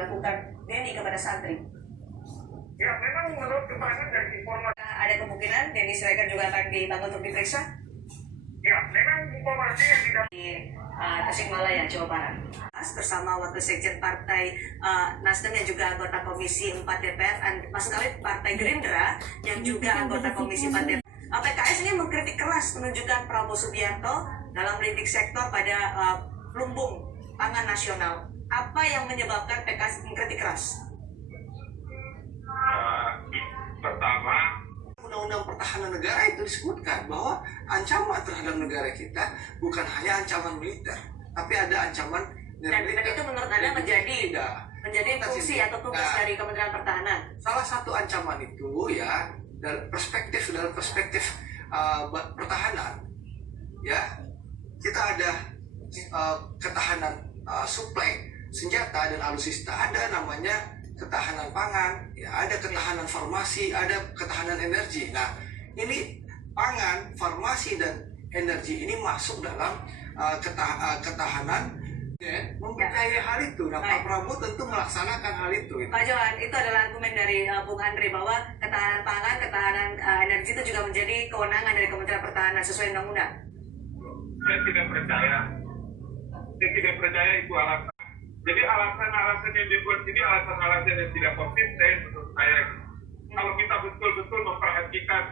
dilakukan Denny kepada santri? Ya, memang menurut keterangan dari informasi Ada kemungkinan Denny Siregar juga akan dipanggil untuk diperiksa ya, memang informasi yang tidak di Tasikmalaya, Jawa Barat. Bersama Wakil Sekjen Partai Nasdem yang juga anggota Komisi 4 DPR, maksud kami Partai Gerindra yang juga anggota Komisi 4 DPR. PKS ini mengkritik keras menunjukkan Prabowo Subianto dalam politik sektor pada lumbung pangan nasional. Apa yang menyebabkan PKS mengkritik keras? Pertama, Undang-Undang Pertahanan Negara itu disebutkan bahwa ancaman terhadap negara kita bukan hanya ancaman militer, tapi ada ancaman dan itu menurut Anda menjadi fungsi atau tugas dari Kementerian Pertahanan? Salah satu ancaman itu ya dalam perspektif pertahanan, ya kita ada ketahanan suplai senjata dan alutsista, ada namanya ketahanan pangan, ya ada ketahanan farmasi, ada ketahanan energi. Nah, ini pangan, farmasi dan energi ini masuk dalam ketahanan. Mempercayai hal itu. Nah, Pak Prabowo tentu melaksanakan hal itu. Pak Johan, itu adalah argumen dari Bung Andri bahwa ketahanan pangan, ketahanan energi itu juga menjadi kewenangan dari Kementerian Pertahanan sesuai undang-undang. saya tidak percaya itu alasan. Jadi alasan-alasan yang dibuat ini alasan-alasan yang tidak konsisten menurut saya. Kalau kita betul-betul memperhatikan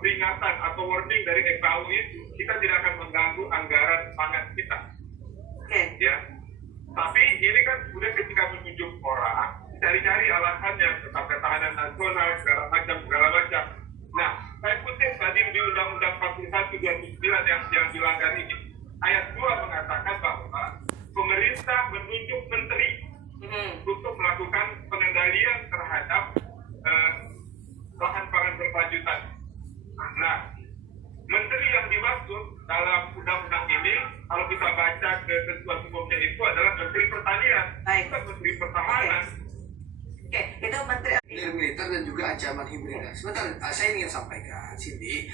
peringatan atau warning dari FAO itu, kita tidak akan mengganggu anggaran pangan kita. Ya, tapi ini kan sudah ketika menunjuk orang, cari-cari alasannya tentang ketahanan nasional segala macam. Nah, saya kutip tadi di Undang-Undang 41/2009 yang dilanggar ini, ayat 2 mengatakan bahwa pemerintah menunjuk menteri untuk melakukan pengendalian terhadap bahan pangan berkelanjutan. Nah, menteri yang dimaksud dalam undang-undang ini, kalau kita baca ketentuan hukumnya itu adalah Menteri Pertanian, bukan Menteri Pertahanan. Itu Menteri Militer dan juga ancaman hibrid. Sebentar, saya ingin sampaikan, Cindy,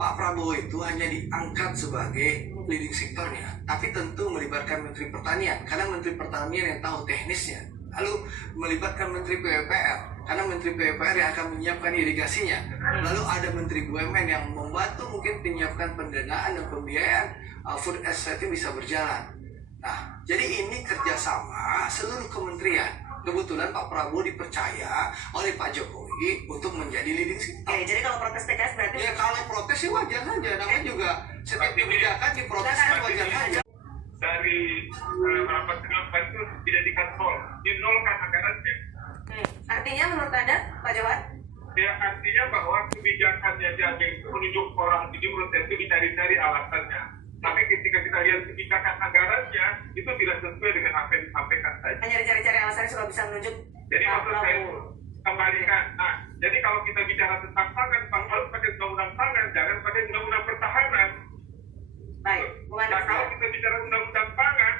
Pak Prabowo itu hanya diangkat sebagai leading sektornya, tapi tentu melibatkan Menteri Pertanian, karena Menteri Pertanian yang tahu teknisnya. Lalu melibatkan Menteri PUPR, karena Menteri PUPR yang akan menyiapkan irigasinya. Lalu ada Menteri BUMN yang membantu mungkin menyiapkan pendanaan dan pembiayaan food estate bisa berjalan. Nah, jadi ini kerjasama seluruh kementerian. Kebetulan Pak Prabowo dipercaya oleh Pak Jokowi untuk menjadi leading sektor. Jadi kalau protes PKS berarti? Ya kalau protes sih wajar saja, namanya juga setiap kebijakan diprotes wajar saja. Dari rapat kenapa itu tidak dikontrol, dinolkan anggarannya. Artinya menurut Anda, Pak Johan? Ya, artinya bahwa kebijakannya diambil itu menunjuk orang, jadi menurut saya itu dicari-cari alasannya. Tapi ketika kita lihat kebijakan anggarannya, itu tidak sesuai dengan apa yang disampaikan tadi. Hanya dicari-cari alasannya supaya bisa menunjuk. Jadi maksud saya itu kembalikan. Nah, jadi kalau kita bicara tentang pangan harus pakai undang-undang pangan, jangan pakai undang-undang pertahanan. Baik, nah, kalau kita bicara undang-undang pangan,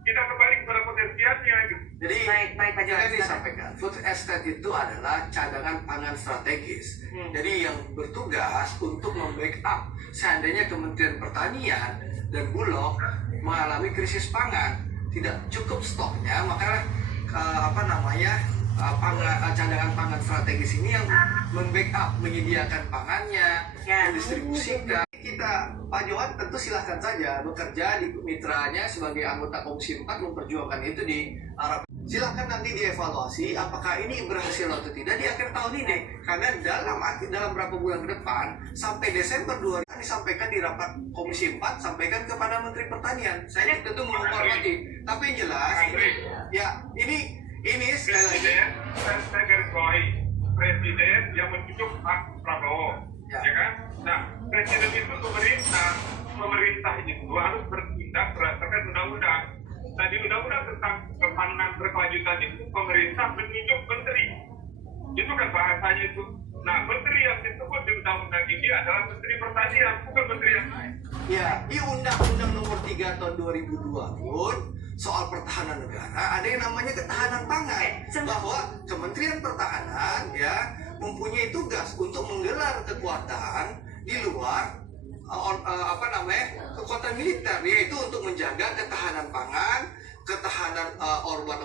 kita kembali kepada potensialnya. Gitu. Jadi, baik Pak Johan, disampaikan, food estate itu adalah cadangan pangan strategis. Jadi yang bertugas untuk membackup seandainya Kementerian Pertanian dan Bulog mengalami krisis pangan, tidak cukup stoknya, maka cadangan pangan strategis ini yang membackup, menyediakan pangannya, mendistribusikan. Kita, Pak Johan tentu silahkan saja bekerja di mitranya sebagai anggota Komisi 4 memperjuangkan itu di Arab. Silahkan nanti dievaluasi apakah ini berhasil atau tidak di akhir tahun ini. Karena dalam berapa bulan ke depan sampai Desember 2000 disampaikan di rapat Komisi 4 sampaikan kepada Menteri Pertanian. Saya tentu menghormati. Tapi yang jelas ya ini sekali lagi saya garis bawahi presiden yang menunjuk Pak Prabowo, ya kan? Nah, presiden itu pemerintah itu harus bertindak berdasarkan undang-undang. Nah, di undang-undang tentang pangan berkelanjutan itu pemerintah menunjuk menteri. Itu kan bahasanya itu. Nah, menteri yang disebut di undang-undang ini adalah Menteri Pertanian, bukan menteri yang lain. Ya, di Undang-Undang Nomor 3 Tahun 2002 pun soal pertahanan negara ada yang namanya ketahanan pangan, bahwa Kementerian Pertahanan ya mempunyai tugas untuk menggelar kekuatan di luar kekuatan militer, yaitu untuk menjaga ketahanan pangan, ketahanan orban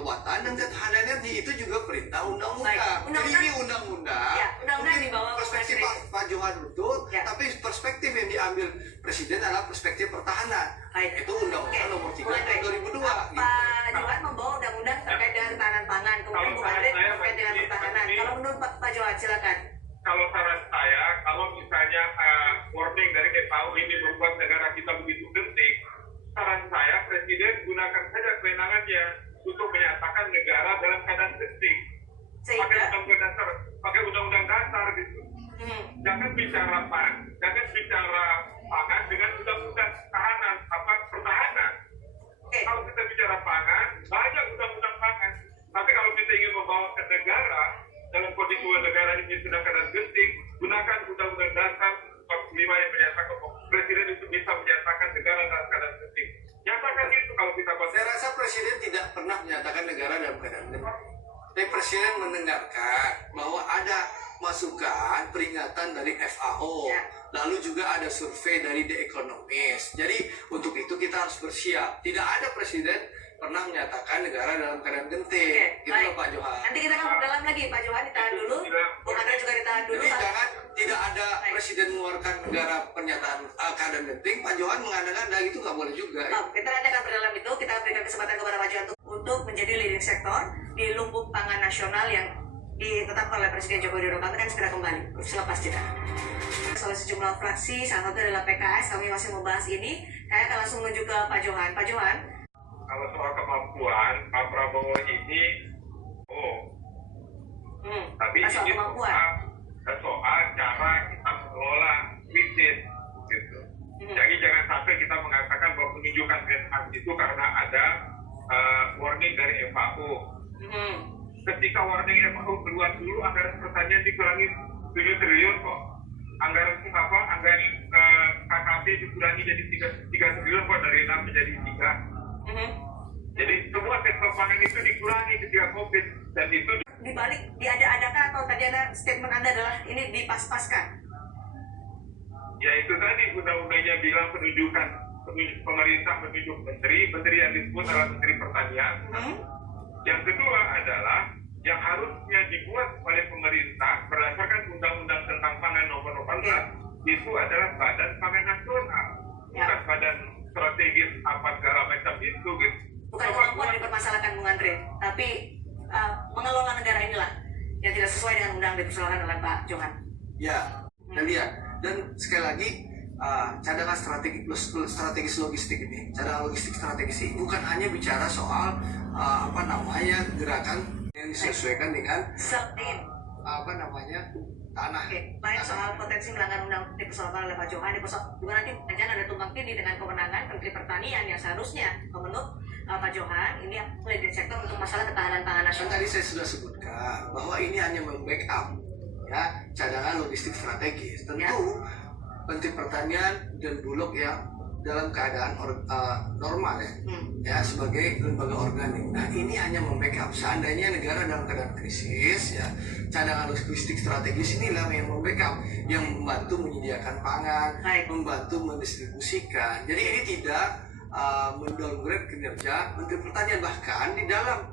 Pak Johan betul, Ya. tapi perspektif yang diambil Presiden adalah perspektif pertahanan. Baik. Itu Undang-Undang Nomor 3 tahun 2002. Pak Johan membawa undang-undang terkait dengan ketahanan pangan, kemudian Bung Andre terkait dengan pertahanan. Kalau menurut Pak Johan, silakan. Kalau saran saya, kalau misalnya warning dari FAO ini membuat negara kita begitu genting, saran saya Presiden gunakan saja kewenangannya untuk menyatakan negara dalam keadaan genting. Sehingga Pakai undang-undang dasar gitu. Jangan bicara pangan dengan undang-undang pertahanan. Kalau kita bicara pangan, banyak undang-undang pangan. Tapi kalau kita ingin membawa ke negara dalam kondisi negara ini sudah keadaan genting, gunakan undang-undang dasar 45 yang menyatakan Presiden itu bisa menyatakan negara dalam keadaan genting. Nyatakan itu kalau kita Saya rasa Presiden tidak pernah menyatakan negara dalam keadaan genting. Tapi Presiden mendengarkan bahwa ada masukan peringatan dari FAO, Ya. lalu juga ada survei dari The Economist. Jadi untuk itu kita harus bersiap. Tidak ada Presiden pernah menyatakan negara dalam keadaan genting. Oke, Gitu baik. loh Pak Johan. Nanti kita akan berdalam lagi, Pak Johan ditahan dulu, Bung Andre juga ditahan dulu. Jadi jangan tidak ada Presiden mengeluarkan negara pernyataan keadaan genting, Pak Johan mengadakan itu nggak boleh juga. Kita nanti akan berdalam itu, kita berikan kesempatan kepada Pak Johan untuk menjadi leading sektor di lumbung pangan nasional yang ditetapkan oleh Presiden Joko Widodo. Kami akan segera kembali selepas jeda. Oleh sejumlah fraksi, salah satu adalah PKS, kami masih membahas ini. Saya akan langsung menuju ke Pak Johan. Pak Johan, kalau soal kemampuan Pak Prabowo ini, tapi soal ini kemampuan. soal cara kita mengelola krisis, gitu. Jadi jangan sampai kita mengatakan bahwa penunjukan Menhan itu karena ada warning dari FAO. Ketika warning FAO keluar dulu, anggaran pertanian dikurangi 7 triliun kok. Anggaran KKP dikurangi jadi 3 triliun kok, dari 6 menjadi 3. Jadi semua sektor pangan itu dikurangi ketika COVID, dan itu dibalik diada-adakan atau tadi ada statement Anda adalah ini dipas-paskan? ya itu tadi undang-undangnya bilang pemerintah menunjuk menteri yang disebut adalah Menteri Pertanian. Yang kedua adalah yang harusnya dibuat oleh pemerintah berdasarkan undang-undang tentang pangan nomor 14 itu adalah Badan Pangan Nasional, bukan badan strategis apa segala macam itu gitu. Bukan kemampuan dipermasalahkan Bung Andre, tapi mengelola negara inilah yang tidak sesuai dengan undang dipersoalkan oleh Pak Johan. Ya, dan lihat. Dan sekali lagi, cadangan strategis logistik ini, cadangan logistik strategis ini bukan hanya bicara soal gerakan yang disesuaikan dengan tanah. Oke, baik soal potensi melanggar undang dipersoalkan oleh Pak Johan, juga nanti jangan ada tumpang tindih dengan kewenangan Menteri Pertanian yang seharusnya menurut Pak Johan ini leading sektor untuk masalah ketahanan pangan Dan nasional. tadi saya sudah sebutkan bahwa ini hanya membackup cadangan logistik strategis. Tentu Menteri Pertanian dan Bulog yang dalam keadaan normal ya sebagai lembaga organik. Nah ini hanya membackup seandainya negara dalam keadaan krisis ya, cadangan logistik strategis inilah yang membackup, yang membantu menyediakan pangan, membantu mendistribusikan. Jadi ini tidak mendowngrade kinerja Menteri Pertanian. Bahkan di dalam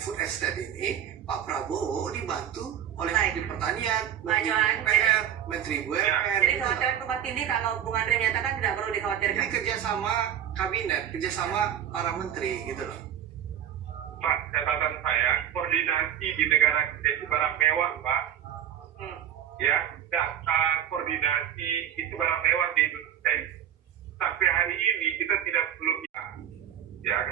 food estate ini Pak Prabowo dibantu oleh Menteri Pertanian, Menteri PUPR, Menteri BUMN. Jadi kekhawatiran tumpang tindih kalau Bung Andre menyatakan tidak perlu dikhawatirkan. Ini kerjasama kabinet, kerjasama para menteri gitu loh. Pak, catatan saya, koordinasi di negara kita itu barang mewah, Pak. Ya, data koordinasi itu barang mewah di Indonesia. Sampai hari ini kita tidak perlu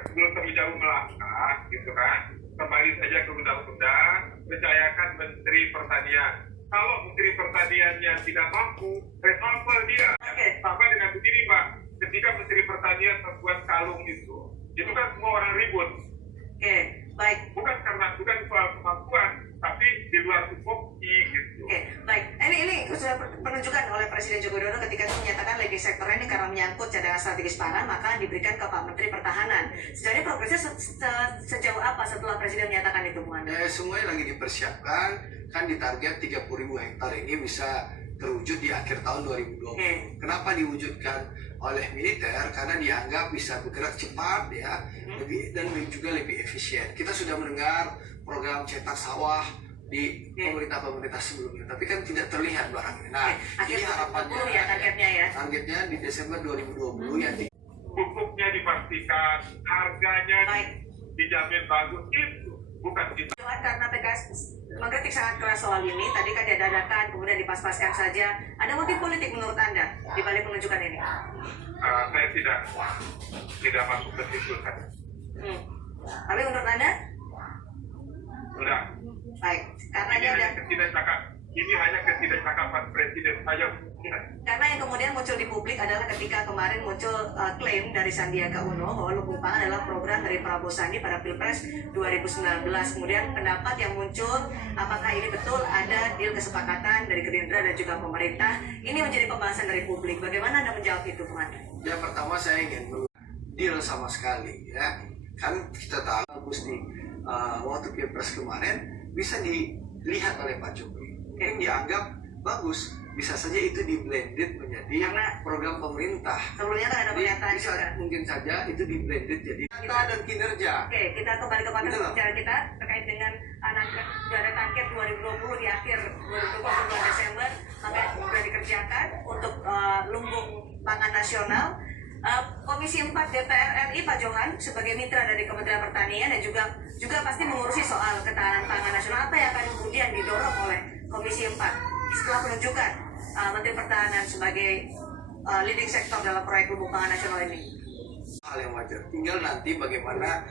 sebelum terlalu jauh melangkah, gitu kan. Kembali saja ke undang-undang, percayakan Menteri Pertanian. Kalau Menteri Pertaniannya tidak mampu, reshuffle dia. Sama dengan begini, Pak. Ketika Menteri Pertanian membuat kalung itu kan semua orang ribut. Baik. Bukan soal kemampuan, tapi di luar tupoksi gitu. Baik. Ini sudah penunjukan oleh Presiden Joko Widodo ketika itu menyatakan leading sektor ini karena menyangkut cadangan strategis pangan maka diberikan ke Pak Menteri Pertahanan. Sejauh ini progresnya sejauh apa setelah Presiden menyatakan itu, Bung Andre? Semuanya lagi dipersiapkan, kan ditarget 30.000 hektar ini bisa terwujud di akhir tahun 2020. Kenapa diwujudkan oleh militer? Karena dianggap bisa bergerak cepat dan juga lebih efisien. Kita sudah mendengar program cetak sawah di pemerintah-pemerintah sebelumnya, tapi kan tidak terlihat barangnya. Nah, Akhir ini harapannya 2020 ya targetnya ya. targetnya di Desember 2020 yang Pupuknya dipastikan, harganya Baik. dijamin bagus, itu bukan kita. Karena PKS mengkritik sangat keras soal ini, tadi kan diadakan kemudian dipas-paskan saja. Ada motif politik menurut Anda di balik penunjukan ini? Saya tidak masuk ke situ. Tapi menurut Anda? Sudah. Baik, karena Ini dia ada hanya ketidakcakapan presiden saja. karena yang kemudian muncul di publik adalah ketika kemarin muncul klaim dari Sandiaga Uno bahwa Lumbung Pangan adalah program dari Prabowo Sandi pada Pilpres 2019. Kemudian pendapat yang muncul, apakah ini betul ada deal kesepakatan dari Gerindra dan juga pemerintah? Ini menjadi pembahasan dari publik. Bagaimana Anda menjawab itu, Bung Andre? yang pertama saya ingin deal sama sekali ya. Kan kita tahu Gusti waktu Pilpres kemarin bisa dilihat oleh Pak Jokowi. Mungkin dianggap bagus, bisa saja itu di-blended menjadi Karena program pemerintah. sebelumnya kan ada Jadi pernyataan bisa juga. mungkin saja itu di-blended jadi data dan kinerja. Oke, kita kembali kepada Betul. pembicaraan kita terkait dengan anak dari target 2020 di akhir 2020 bulan Desember, maka sudah dikerjakan untuk lumbung pangan nasional. Komisi 4 DPR RI Pak Johan sebagai mitra dari Kementerian Pertanian dan juga pasti mengurusi soal ketahanan pangan nasional. Apa yang akan kemudian didorong oleh Komisi 4 setelah penunjukan Menteri Pertahanan sebagai leading sektor dalam proyek lumbung pangan nasional ini? Hal yang wajar. Tinggal nanti bagaimana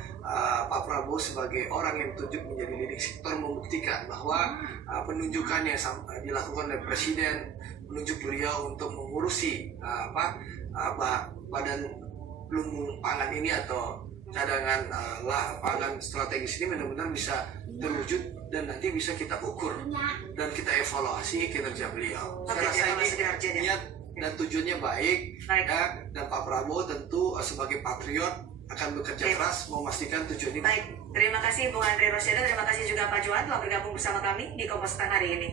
Pak Prabowo sebagai orang yang ditunjuk menjadi leading sektor membuktikan bahwa penunjukan yang dilakukan oleh Presiden menunjuk beliau untuk mengurusi badan lumbung pangan ini atau cadangan pangan strategis ini benar-benar bisa terwujud dan nanti bisa kita ukur dan kita evaluasi kinerja beliau. Saya rasa ini niat dan tujuannya baik. Ya, dan Pak Prabowo tentu sebagai patriot akan bekerja keras memastikan tujuan ini. Baik, terima kasih Bung Andre Rosyada, terima kasih juga Pak Johan telah bergabung bersama kami di Kompas Petang hari ini.